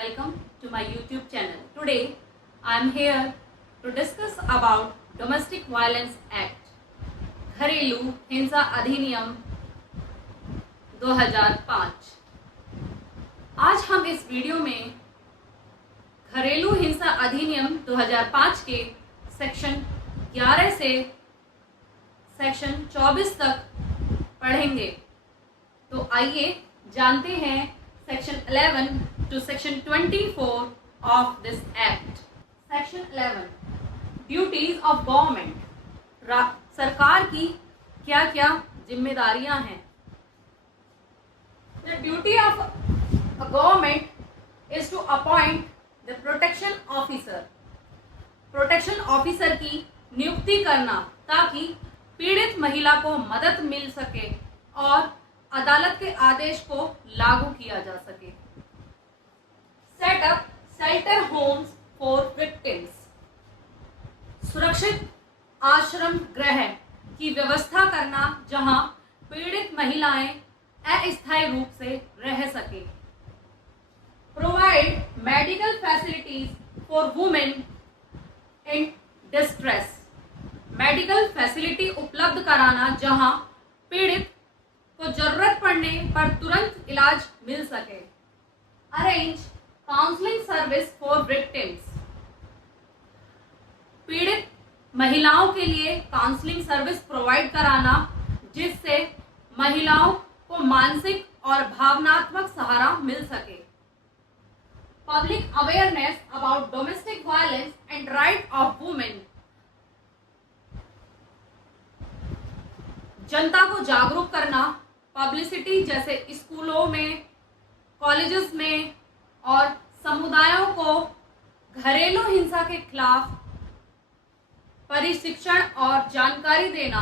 welcome to my YouTube channel. Today I am here to discuss about Domestic Violence Act, घरेलू हिंसा अधिनियम 2005। आज हम इस वीडियो में घरेलू हिंसा अधिनियम 2005 के सेक्शन 11 से सेक्शन 24 तक पढ़ेंगे। तो आइए जानते हैं section 11 to section 24 of this act. Section 11 duties of government, सरकार की क्या क्या जिम्मेदारियां हैं। The duty of a government is to appoint the protection officer. Protection officer की नियुक्ति करना ताकि पीड़ित महिला को मदद मिल सके और अदालत के आदेश को लागू किया जा सके। Set up shelter homes for victims, सुरक्षित आश्रम गृह की व्यवस्था करना जहां पीड़ित महिलाएं अस्थायी रूप से रह सके। Provide medical facilities for women in distress, medical facility उपलब्ध कराना जहां पीड़ित को जरूरत पड़ने पर तुरंत इलाज मिल सके। Arrange counselling service for victims, पीड़ित महिलाओं के लिए काउंसलिंग सर्विस प्रोवाइड कराना जिससे महिलाओं को मानसिक और भावनात्मक सहारा मिल सके। Public awareness about domestic violence and right of women, जनता को जागरूक करना, पब्लिसिटी जैसे स्कूलों में, कॉलेजेस में और समुदायों को घरेलू हिंसा के खिलाफ प्रशिक्षण और जानकारी देना।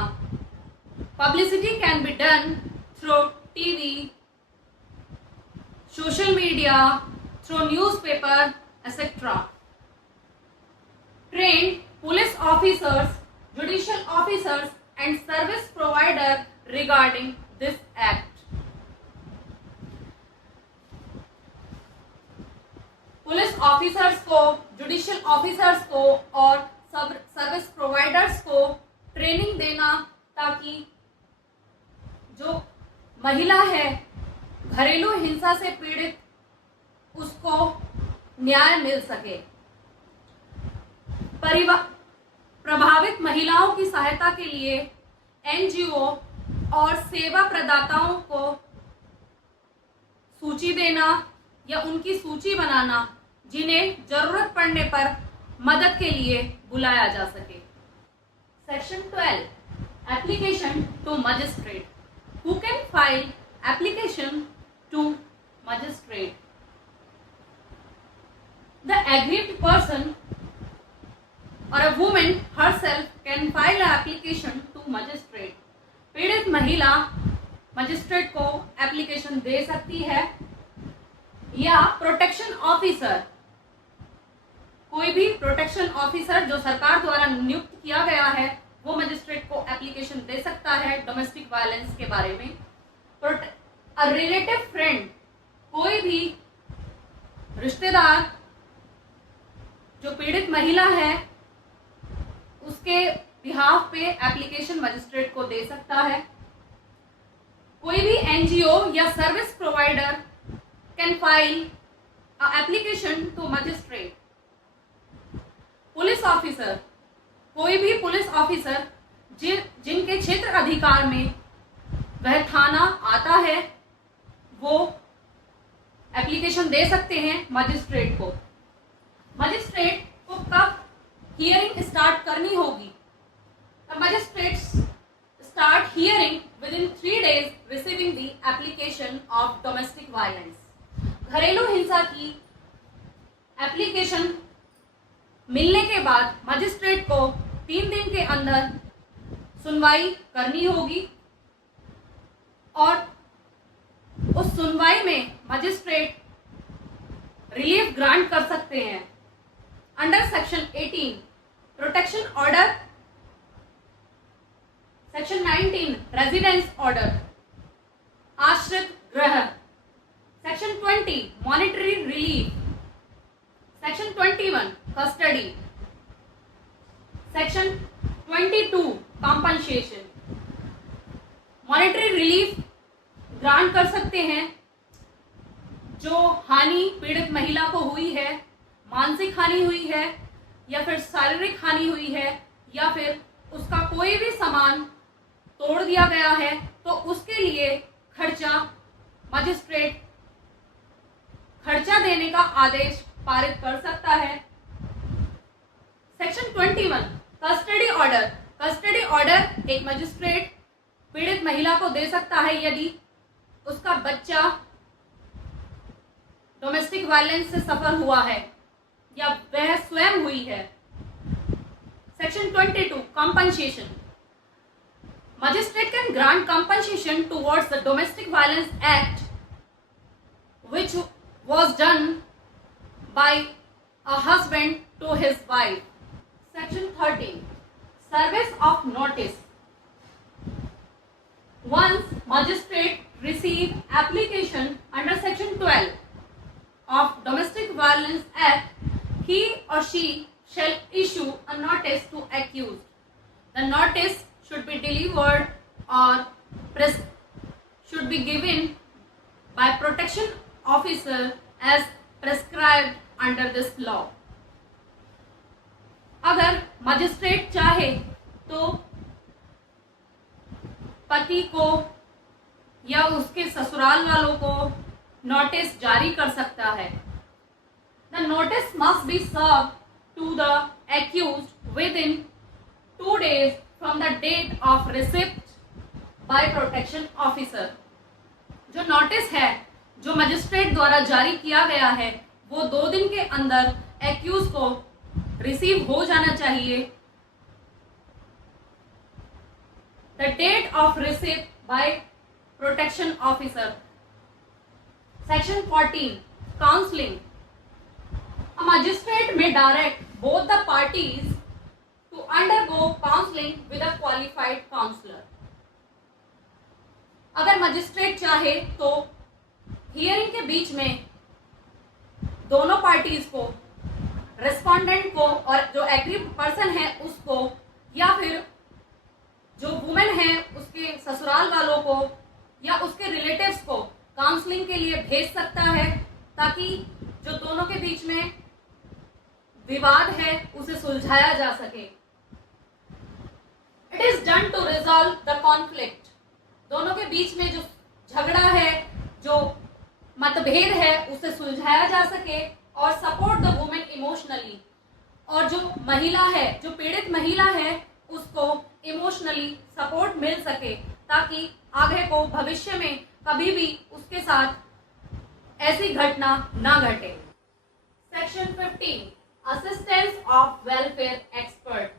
Publicity can be done through TV, social media, through newspaper etcetera. Train police officers, judicial officers and service provider regarding this act. Police officers को, जुडिशियल ऑफिसर्स को और सर्विस प्रोवाइडर्स को ट्रेनिंग देना ताकि जो महिला है घरेलू हिंसा से पीड़ित उसको न्याय मिल सके। प्रभावित महिलाओं की सहायता के लिए एनजीओ और सेवा प्रदाताओं को सूची देना या उनकी सूची बनाना जिन्हें जरूरत पड़ने पर मदद के लिए बुलाया जा सके। Section 12 application to magistrate, who can file application to magistrate. The aggrieved person और a woman herself can file an application to magistrate. पीड़ित महिला मजिस्ट्रेट को एप्लीकेशन दे सकती है या प्रोटेक्शन ऑफिसर, कोई भी प्रोटेक्शन ऑफिसर जो सरकार द्वारा नियुक्त किया गया है वो मजिस्ट्रेट को एप्लीकेशन दे सकता है डोमेस्टिक वायलेंस के बारे में। रिलेटिव फ्रेंड, कोई भी रिश्तेदार जो पीड़ित महिला है उसके बिहाफ पे एप्लीकेशन मजिस्ट्रेट को दे सकता है। कोई भी एनजीओ या service provider can file application to magistrate. Police officer, कोई भी पुलिस ऑफिसर जिनके क्षेत्र अधिकार में वह थाना आता है वो एप्लीकेशन दे सकते हैं मजिस्ट्रेट को। मजिस्ट्रेट को कब हियरिंग स्टार्ट करनी होगी? Magistrates start hearing with in 3 days receiving the application of domestic violence. घरेलू हिंसा की एप्लीकेशन मिलने के बाद मजिस्ट्रेट को 3 दिन के अंदर सुनवाई करनी होगी और उस सुनवाई में मजिस्ट्रेट रिलीफ ग्रांट कर सकते हैं under section 18 protection order, section 19 residence order, आश्रित गृह, section 20 monetary relief, section 21 custody, section 22 compensation, monetary relief grant कर सकते हैं जो हानि पीड़ित महिला को हुई है, मानसिक हानि हुई है या फिर शारीरिक हानि हुई है या फिर उसका कोई भी सामान तोड़ दिया गया है, तो उसके लिए खर्चा मजिस्ट्रेट खर्चा देने का आदेश पारित कर सकता है। Section 21 custody order, custody order एक मजिस्ट्रेट पीड़ित महिला को दे सकता है यदि उसका बच्चा डोमेस्टिक वायलेंस से सफर हुआ है या वह स्वयं हुई है। Section 22 compensation, magistrate can grant compensation towards the Domestic Violence Act which was done by a husband to his wife. Section 13 service of notice. Once magistrate receive application under section 12 of Domestic Violence Act, he or she shall issue a notice to accused. The notice should be delivered or should be given by protection officer as prescribed under this law. अगर magistrate चाहे तो पति को या उसके ससुराल वालों को नोटिस जारी कर सकता है। The notice must be served to the accused within 2 days from the date of receipt by protection officer. जो नोटिस है जो मजिस्ट्रेट द्वारा जारी किया गया है वो 2 दिन के अंदर एक्यूज को रिसीव हो जाना चाहिए। The date of receipt by protection officer. Section 14 counseling. A magistrate may direct both the parties to undergo counseling with a qualified counselor. अगर मजिस्ट्रेट चाहे तो हियरिंग के बीच में दोनों पार्टीज को, रेस्पोंडेंट को और जो एग्री पर्सन है उसको या फिर जो वुमेन है उसके ससुराल वालों को या उसके रिलेटिव्स को काउंसलिंग के लिए भेज सकता है ताकि जो दोनों के बीच में विवाद है उसे सुलझाया जा सके। It is done to resolve the conflict. दोनों के बीच में जो झगड़ा है, जो मतभेद है उसे सुलझाया जा सके और सपोर्ट द वुमेन इमोशनली। और जो महिला है, जो पीड़ित महिला है उसको इमोशनली सपोर्ट मिल सके ताकि आगे को भविष्य में कभी भी उसके साथ ऐसी घटना ना घटे। Section 15 assistance of welfare expert,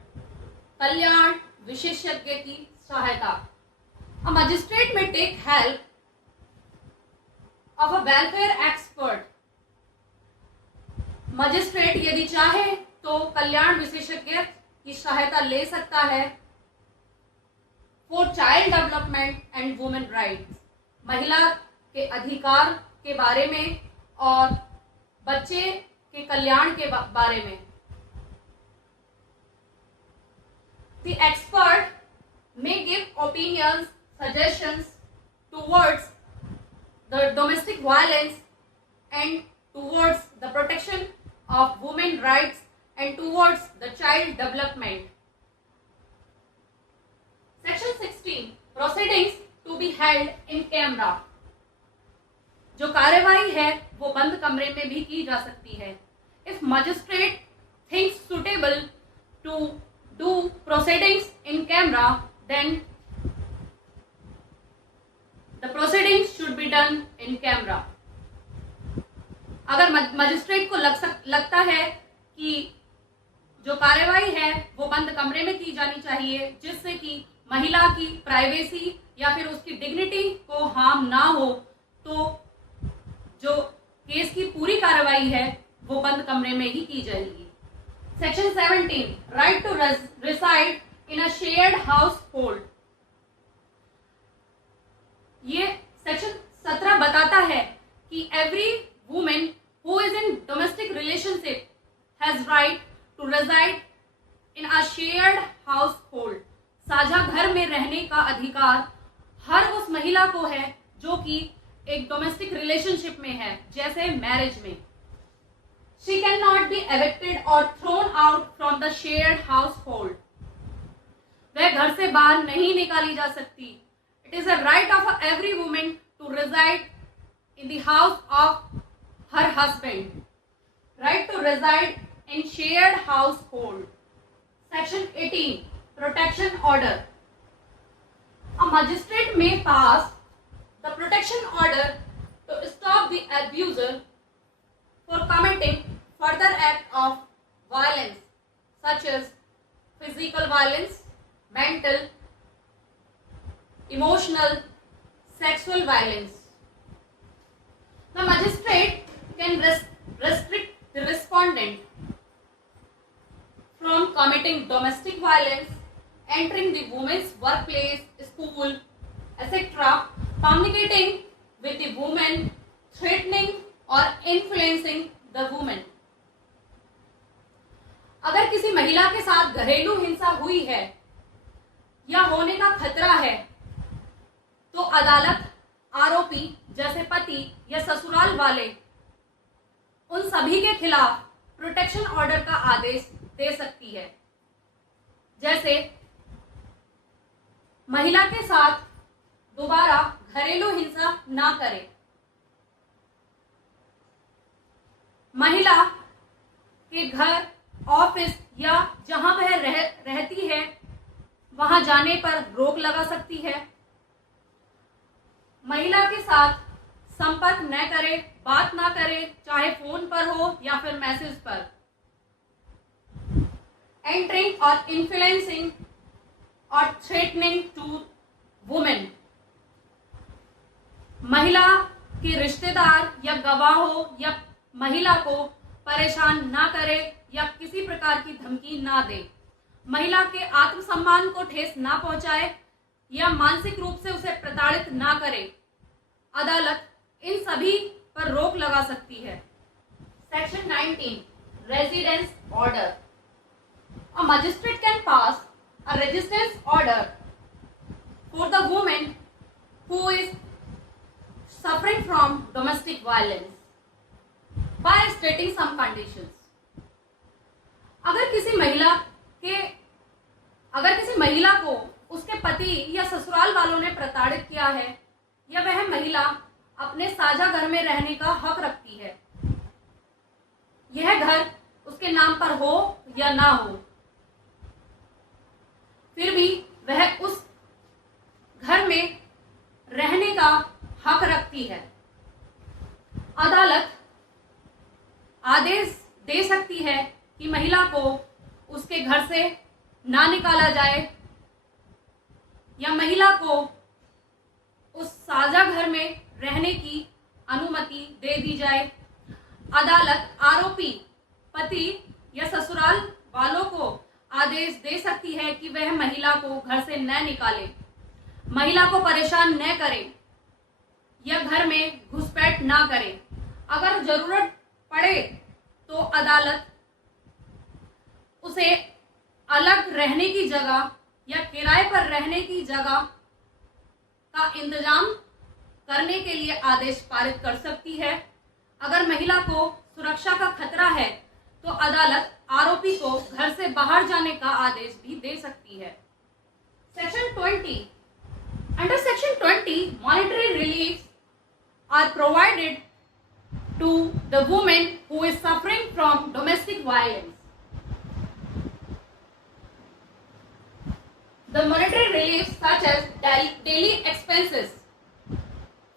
कल्याण विशेषज्ञ की सहायता। A magistrate may take help of a welfare expert. Magistrate यदि चाहे तो कल्याण विशेषज्ञ की सहायता ले सकता है for child development and women rights, महिला के अधिकार के बारे में और बच्चे के कल्याण के बारे में। The expert may give opinions, suggestions towards the domestic violence and towards the protection of women rights and towards the child development. Section 16 proceedings to be held in camera. जो कार्यवाही है वो बंद कमरे में भी की जा सकती है। If magistrate thinks suitable to do proceedings in camera, then the proceedings should be done in camera. अगर मजिस्ट्रेट को लगता है कि जो कार्यवाही है वो बंद कमरे में की जानी चाहिए जिससे कि महिला की प्राइवेसी या फिर उसकी डिग्निटी को हार्म ना हो, तो जो केस की पूरी कार्रवाई है वो बंद कमरे में ही की जाएगी। Section 17 right to reside in a shared household. ये सेक्शन 17 बताता है कि every women who is in domestic relationship right to reside in a shared household. साझा घर में रहने का अधिकार हर उस महिला को है जो कि एक डोमेस्टिक रिलेशनशिप में है, जैसे मैरिज में. She cannot be evicted or thrown out from the shared household. वह घर से बाहर नहीं निकाली जा सकती. It is a right of every woman to reside in the house of her husband. Right to reside in shared household. Section 18. Protection order. A magistrate may pass the protection order to stop the abuser for committing further act of violence such as physical violence, mental, emotional, sexual violence. The magistrate can restrict the respondent from committing domestic violence, entering the woman's workplace, school, etc., communicating with the woman, threatening or influencing the woman. अगर किसी महिला के साथ घरेलू हिंसा हुई है या होने का खतरा है तो अदालत आरोपी जैसे पति या ससुराल वाले उन सभी के खिलाफ प्रोटेक्शन ऑर्डर का आदेश दे सकती है. जैसे महिला के साथ दोबारा घरेलू हिंसा ना करे, महिला के घर, ऑफिस या जहां वह रहती है वहां जाने पर रोक लगा सकती है, महिला के साथ संपर्क न करे, बात ना करे, चाहे फोन पर हो या फिर मैसेज पर. एंटरिंग और इन्फ्लुएंसिंग और थ्रेटनिंग टू वुमेन. महिला के रिश्तेदार या गवाहों या महिला को परेशान ना करे या किसी प्रकार की धमकी ना दे, महिला के आत्मसम्मान को ठेस ना पहुंचाए या मानसिक रूप से उसे प्रताड़ित ना करे. अदालत इन सभी पर रोक लगा सकती है. Section 19. Residence order. A magistrate can pass a residence order for the woman who is suffering from domestic violence by stating some conditions. अगर किसी महिला को उसके पति या ससुराल वालों ने प्रताड़ित किया है या वह महिला अपने साझा घर में रहने का हक रखती है, यह घर उसके नाम पर हो या ना हो, फिर भी वह उस घर में रहने का हक रखती है, अदालत आदेश दे सकती है कि महिला को उसके घर से ना निकाला जाए या महिला को उस साझा घर में रहने की अनुमति दे दी जाए. अदालत आरोपी पति या ससुराल वालों को आदेश दे सकती है कि वह महिला को घर से न निकाले, महिला को परेशान न करे या घर में घुसपैठ ना करे. अगर जरूरत पड़े तो अदालत उसे अलग रहने की जगह या किराए पर रहने की जगह का इंतजाम करने के लिए आदेश पारित कर सकती है. अगर महिला को सुरक्षा का खतरा है तो अदालत आरोपी को घर से बाहर जाने का आदेश भी दे सकती है. Section 20. Under section 20, monetary relief are provided to the woman who is suffering from domestic violence. The monetary relief such as daily expenses,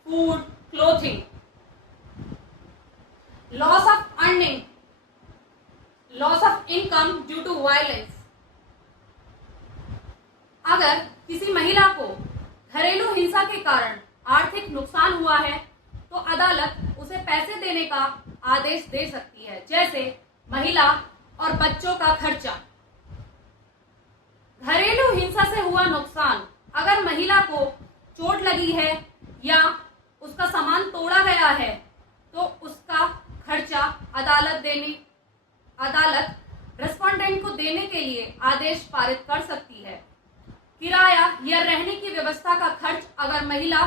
food, clothing, loss of earning, loss of income due to violence. अगर किसी महिला को घरेलू हिंसा के कारण आर्थिक नुकसान हुआ है तो अदालत उसे पैसे देने का आदेश दे सकती है, जैसे महिला और बच्चों का खर्चा. घरेलू हिंसा से हुआ नुकसान. अगर महिला को चोट लगी है या उसका सामान तोड़ा गया है तो उसका खर्चा अदालत रेस्पोंडेंट को देने के लिए आदेश पारित कर सकती है। किराया या रहने की व्यवस्था का खर्च अगर महिला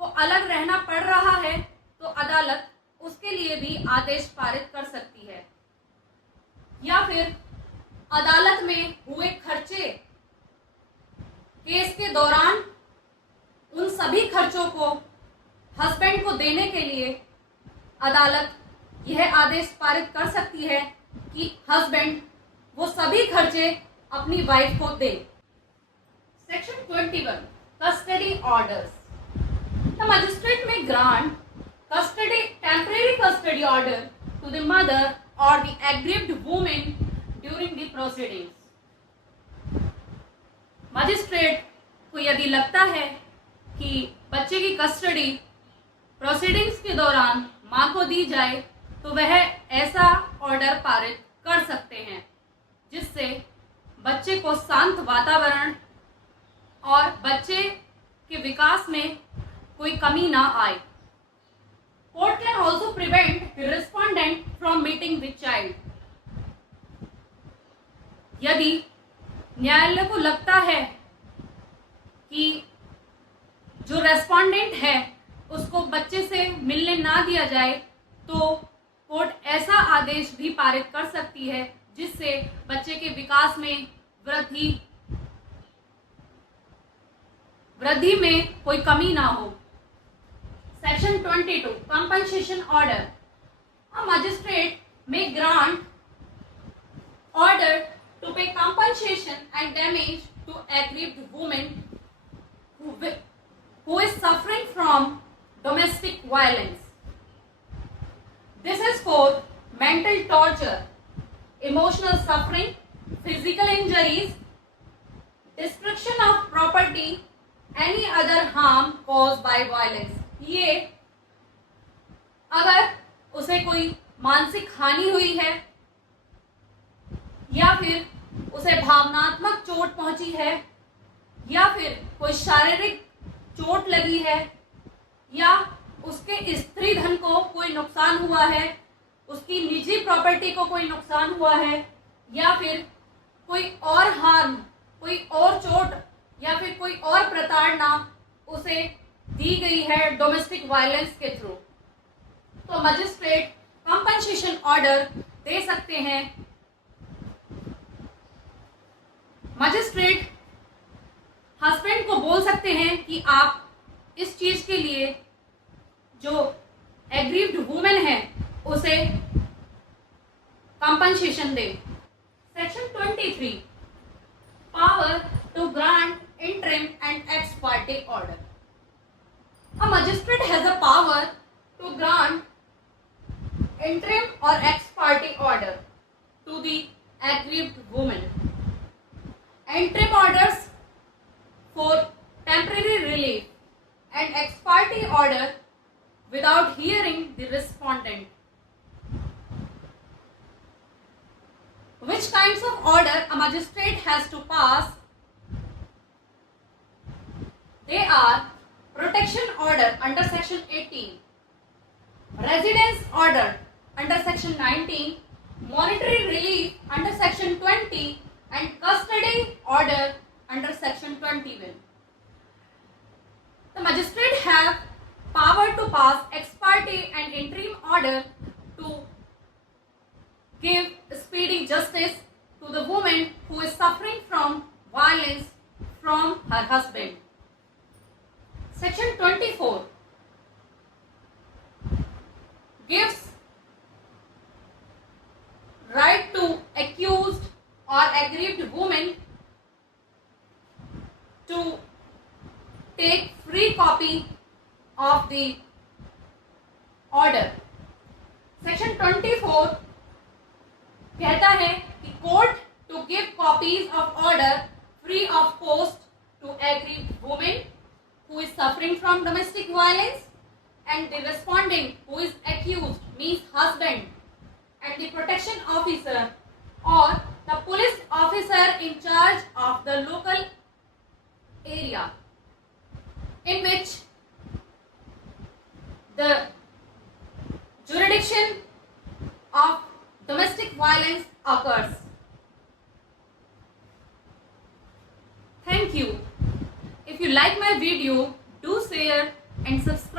को अलग रहना पड़ रहा है तो अदालत उसके लिए भी आदेश पारित कर सकती है। या फिर अदालत में हुए खर्चे केस के दौरान उन सभी खर्चों को हस्बैंड को देने के लिए अदालत यह आदेश पारित कर सकती है कि हस्बैंड वो सभी खर्चे अपनी वाइफ को दे। Section 21 custody orders. The magistrate may grant custody temporary custody order to the mother or the aggrieved woman during the proceedings। Magistrate को यदि लगता है कि बच्चे की कस्टडी प्रोसीडिंग्स के दौरान मां को दी जाए तो वह ऐसा ऑर्डर पारित कर सकते हैं जिससे बच्चे को शांत वातावरण और बच्चे के विकास में कोई कमी ना आए। Court can also prevent the respondent from meeting the child। यदि न्यायालय को लगता है कि जो रेस्पोंडेंट है उसको बच्चे से मिलने ना दिया जाए तो कोर्ट ऐसा आदेश भी पारित कर सकती है जिससे बच्चे के विकास में वृद्धि में कोई कमी ना हो। Section 22 compensation order। A magistrate may grant order to pay compensation and damage to aggrieved woman who is suffering from domestic violence। This is for mental torture, emotional suffering, physical injuries, destruction of property, any other harm caused by violence। ये अगर उसे कोई मानसिक हानि हुई है या फिर उसे भावनात्मक चोट पहुंची है या फिर कोई शारीरिक चोट लगी है या उसके स्त्री धन को कोई नुकसान हुआ है, उसकी निजी प्रॉपर्टी को कोई नुकसान हुआ है या फिर कोई और हार्म, कोई और चोट या फिर कोई और प्रताड़ना उसे दी गई है डोमेस्टिक वायलेंस के थ्रू, तो मजिस्ट्रेट कंपनसेशन ऑर्डर दे सकते हैं। मजिस्ट्रेट हस्बैंड को बोल सकते हैं कि आप इस चीज के लिए जो एग्रीव्ड वुमेन है उसे कंपनसेशन दे। Section 23 power to grant interim and ex parte order. A magistrate has a power to grant interim or ex parte order to the aggrieved woman। Interim orders for temporary relief and ex parte order without hearing the respondent। Which kinds of order a magistrate has to pass? They are protection order under section 18, residence order under section 19, monetary relief under section 20 and custody order under section 21। The magistrate have power to pass ex parte and interim order to give speedy justice to the woman who is suffering from violence from her husband। Section 24 gives right to accused or aggrieved woman to take free copy of the order। Section 24 कहता है कि court to give copies of order free of cost to aggrieved woman who is suffering from domestic violence and the respondent who is accused means husband and the protection officer or the police officer in charge of the local area in which the jurisdiction of domestic violence occurs। Thank you. If you like my video, do share and subscribe.